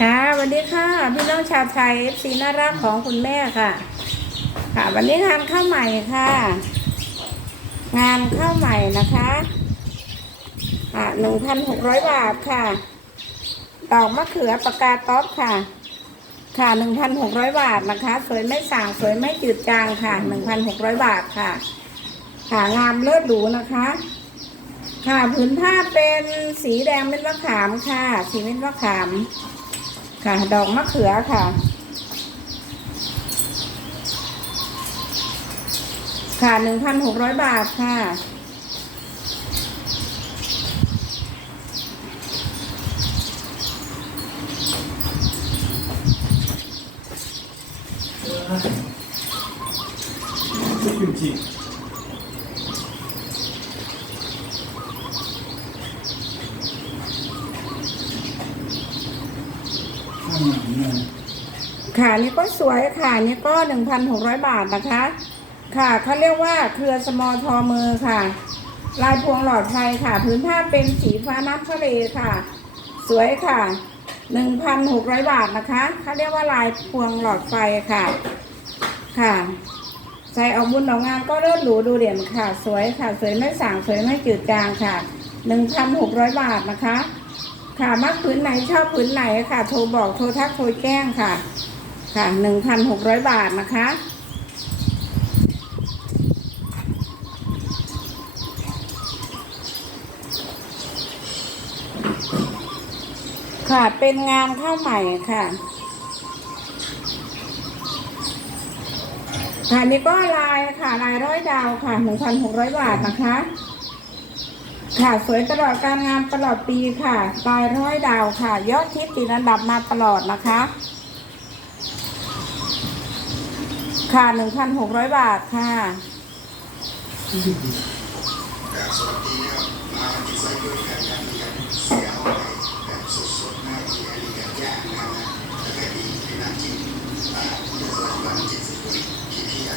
ค่ะวัสดีค่ะพี่น้องชาวไทยเอฟซีน่ารักของคุณแม่ค่ะ ค่ะ วันนี้งานข้าวใหม่ค่ะ งานข้าวใหม่นะคะอะหนึ่งพันหกร้อยบาทค่ะ ดอกมะเขือปากกาต๊อปค่ะ ค่ะหนึ่งพันหกร้อยบาทนะคะ สวยไม่ส่างสวยไม่จืดจางค่ะหนึ่งพันหกร้อยบาทค่ะ ค่ะงามเลิศหรูนะคะ ค่ะผืนผ้าเป็นสีแดงเม็ดมะขามค่ะ สีเม็ดมะขาม ค่ะ ดอกมะเขือค่ะ ค่ะหนึ่งพันหกร้อยบาทค่ะ กิมจิข้างหลังเนี่ย ค่ะนี่ก็สวยค่ะนี่ก็หนึ่งพันหกร้อยบาทนะคะ ค่ะเขาเรียกว่าเครือสมอทอมือค่ะ ลายพวงหลอดไฟค่ะ พื้นผ้าเป็นสีฟ้าน้ำทะเลค่ะ สวยค่ะหนึ่งพันหกร้อยบาทนะคะเขาเรียกว่าลายพวงหลอดไฟค่ะ ค่ะใส่ออกบุญดอกงามก็เลิศหรูดูเด่นค่ะ สวยค่ะ สวยไม่สั่งสวยไม่จืดจางค่ะหนึ่งพันหกร้อยบาทนะคะ ค่ะมักผืนไหนชอบผืนไหนค่ะ โทรบอกโทรทักโทรแจ้งค่ะ ค่ะหนึ่งพันหกร้อยบาทนะคะค่ะ เป็นงานข้าวใหม่ค่ะ ค่ะนี่ก็ลายค่ะลายร้อยดาวค่ะหนึ่งพันหกร้อยบาทนะคะ ค่ะสวยตลอดการงานตลอดปีค่ะลายร้อยดาวค่ะ ยอดทิปติดอันดับมาตลอดนะคะ ค่ะหนึ่งพันหกร้อยบาทค่ะ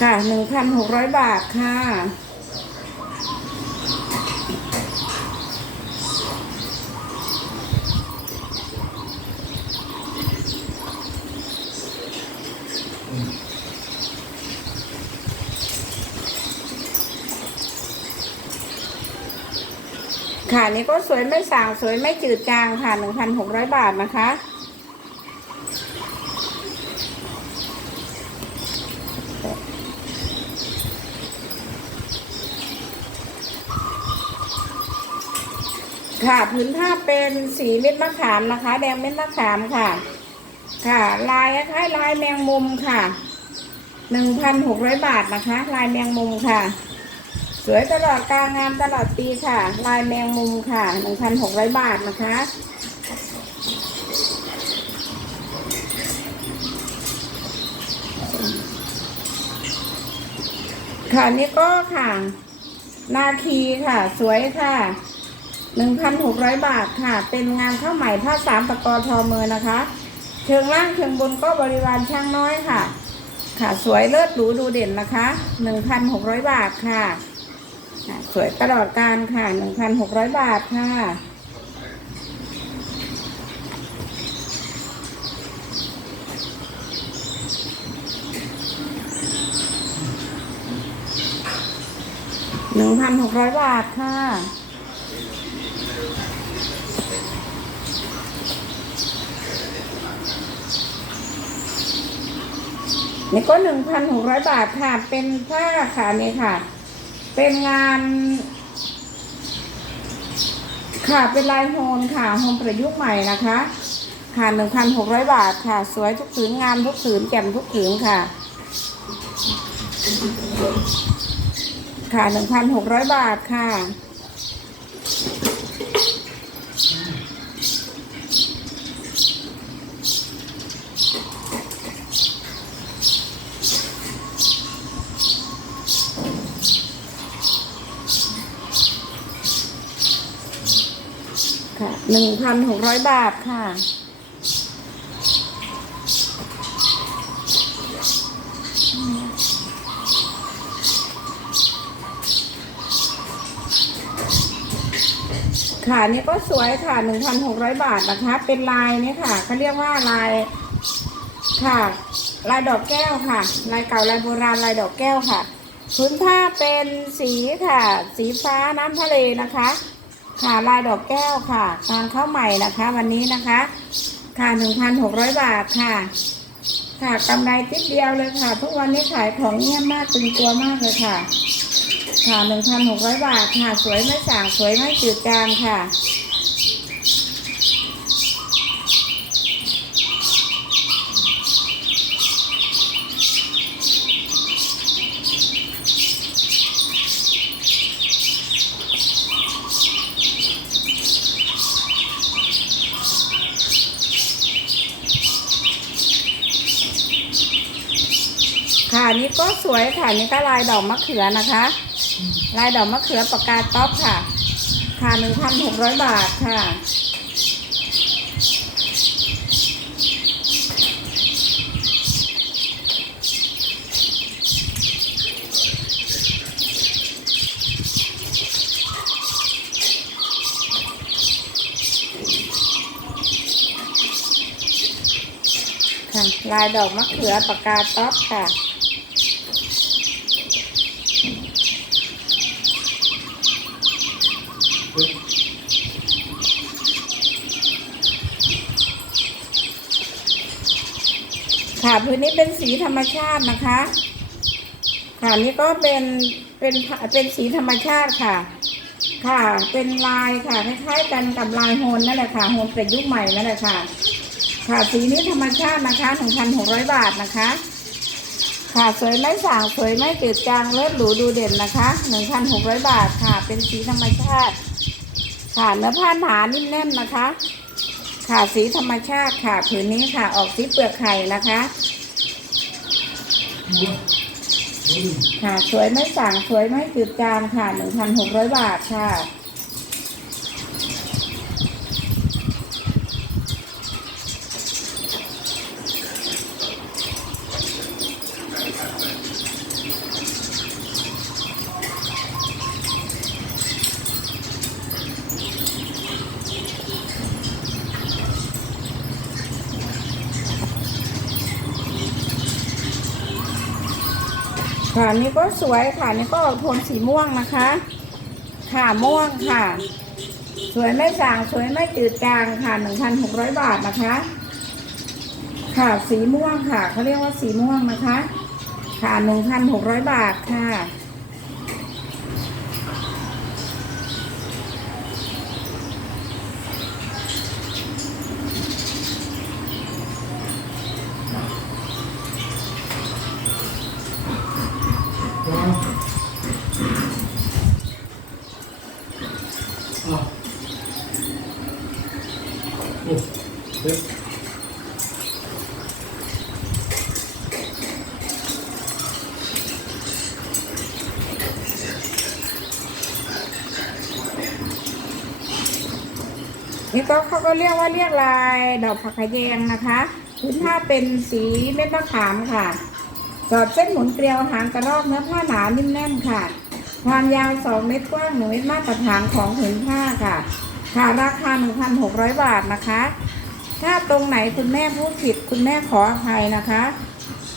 ค่ะหนึ่งพันหกร้อยบาทค่ะ ค่ะนี่ก็สวยไม่สางสวยไม่จืดจางค่ะหนึ่งพันหกร้อยบาทนะคะ ค่ะพื้นผ้าเป็นสีเม็ดมะขามนะคะ แดงเม็ดมะขามค่ะ ค่ะ ลายคล้ายลายแมงมุมค่ะหนึ่งพันหกร้อยบาทนะคะ ลายแมงมุมค่ะ สวยตลอดกลารงานตลอดปีค่ะ ลายแมงมุมค่ะหนึ่งพันหกร้อยบาทนะคะ ค่ะนี่ก็ค่ะ นาคีค่ะ สวยค่ะหนึ่งพันหกร้อยบาทค่ะ เป็นงานข้าวใหม่ผ้าสามตะกอทอมือนะคะ เชิงล่างเชิงบนก็บริวารช่างน้อยค่ะ ค่ะสวยเลิศหรูดูเด่นนะคะหนึ่งพันหกร้อยบาทค่ะ สวยตลอดการค่ะหนึ่งพันหกร้อยบาทค่ะหนึ่งพันหกร้อยบาทค่ะ นี่ก็หนึ่งพันหกร้อยบาทค่ะ เป็นผ้าค่ะนี่ค่ะ เป็นงาน ค่ะเป็นลายโฮนค่ะโฮมประยุกต์ใหม่นะคะค่ะหนึ่งพันหกร้อยบาทค่ะ สวยทุกผืนงามทุกผืนแจ่มทุกผืนค่ะ ค่ะหนึ่งพันหกร้อยบาทค่ะ ค่ะหนึ่งพันหกร้อยบาทค่ะคค่ะนี่ก็สวยค่ะหนึ่งพันหกร้อยบาทนะคะ เป็นลายนี่ค่ะเขาเรียกว่าลายค่ะ ลายดอกแก้วค่ะ ลายเก่าลายโบราณลายดอกแก้วค่ะ พื้นผ้าเป็นสีค่ะ สีฟ้าน้ำทะเลนะคะ ค่ะลายดอกแก้วค่ะทานเข้าใหม่นะคะ วันนี้นะคะ ค่ะหนึ่งพันหกร้อยบาทค่ะ ค่ะกำไรติดเดียวเลยค่ะ ทุกวันนี้ขายของเงียบมากตึงตัวมากเลยค่ะ ค่ะหนึ่งพันหกร้อยบาทค่ะ สวยไม่ส่างสวยไม่จืดจางค่ะ ค่ะนี่ก็สวยค่ะนี่ก็ลายดอกมะเขือนะคะ ลายดอกมะเขือปากกาต๊อปค่ะ ค่ะหนึ่งพันหกร้อยบาทค่ะค่ะลายดอกมะเขือปากกาต๊อปค่ะ ค่ะพื้นนี้เป็นสีธรรมชาตินะคะ ค่ะนี่ก็เป็นเป็นเป็นสีธรรมชาติค่ะ ค่ะเป็นลายค่ะคล้ายๆกันกับลายโฮนนั่นแหละค่ะโฮนเป็นยุคใหม่นั่นแหละค่ะ ค่ะสีนี้ธรรมชาตินะคะ1,600 บาทนะคะ ค่ะสวยไม่สางสวยไม่จืดจางเลิศหรูดูเด่นนะคะ 1,600 บาทค่ะ เป็นสีธรรมชาติค่ะเนื้อผ้าหนานิ่มแน่นนะคะ ค่ะสีธรรมชาติค่ะผืนนี้ค่ะ ออกสีเปลือกไข่นะคะ ค่ะสวยไม่สั่งสวยไม่จืดจางค่ะ1,600บาทค่ะ ค่ะนี่ก็สวยค่ะนี่ก็ออกโทนสีม่วงนะคะ ค่ะม่วงค่ะ สวยไม่สางสวยไม่จืดจางค่ะหนึ่งพันหกร้อยบาทนะคะ ค่ะสีม่วงค่ะเขาเรียกว่าสีม่วงนะคะ ค่ะหนึ่งพันหกร้อยบาทค่ะโอ้เด็ก นี่ก็เขาก็เรียกว่าเรียกลายดอกผักขะแยงนะคะพื้นผ้าเป็นสีเม็ดมะขามค่ะสอดเส้นหมุนเกลียวหางกระรอกเนื้อผ้าหนานิ่มแน่นค่ะ ความยาว 2 เมตรกว้าง1เมตรมาตรฐานของผืนผ้าค่ะ ค่ะราคา 1,600 บาทนะคะ ถ้าตรงไหนคุณแม่พูดผิดคุณแม่ขออภัยนะคะ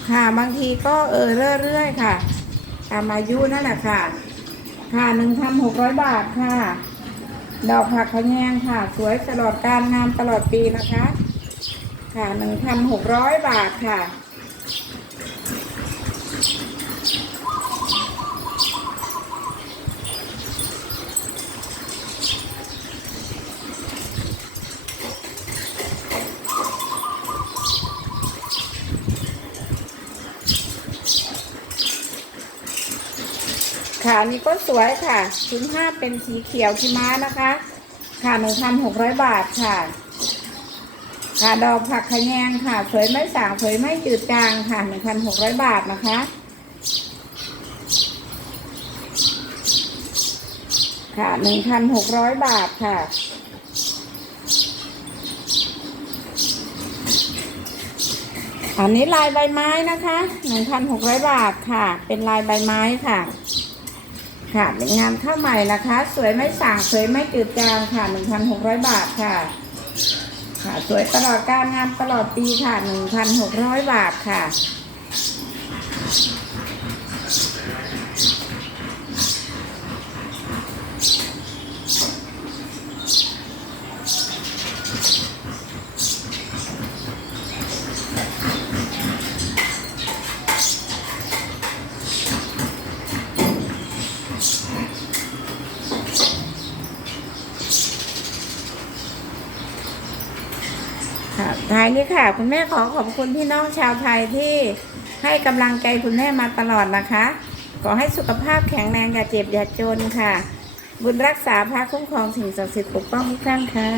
ค่ะบางทีก็เออเรื่อยๆค่ะ ตามอายุนั่นแหละค่ะ ค่ะ 1,600 บาทค่ะ ดอกผักขะแยงค่ะ สวยตลอดการงามตลอดปีนะคะ ค่ะหนึ่งคำหกร้อยบาทค่ะ นี้ก็สวยค่ะชิ้นห้าเป็นสีเขียวที่ม้านะคะ ค่ะหนึ่งพันหกร้อยบาทค่ะ ค่ะดอกผักขะแยงค่ะสวยไม่สางสวยไม่จืดจางค่ะหนึ่งพันหกร้อยบาทนะคะค่ะหนึ่งพันหกร้อยบาทค่ะ อันนี้ลายใบไม้นะคะหนึ่งพันหกร้อยบาทค่ะ เป็นลายใบไม้ค่ะ ค่ะเป็นงานข้าวใหม่นะคะ สวยไม่สั่งสวยไม่จืดจางค่ะ 1,600 บาทค่ะ ค่ะ สวยตลอดการงานตลอดปีค่ะ 1,600 บาทค่ะ ค่ะท้ายนี้ค่ะคุณแม่ขอขอบคุณพี่น้องชาวไทยที่ให้กำลังใจคุณแม่มาตลอดนะคะ ขอให้สุขภาพแข็งแรงอย่าเจ็บอย่าจนค่ะ บุญรักษาพระคุ้มครองสิ่งศักดิ์สิทธิ์ปกป้องทุกท่านค่ะ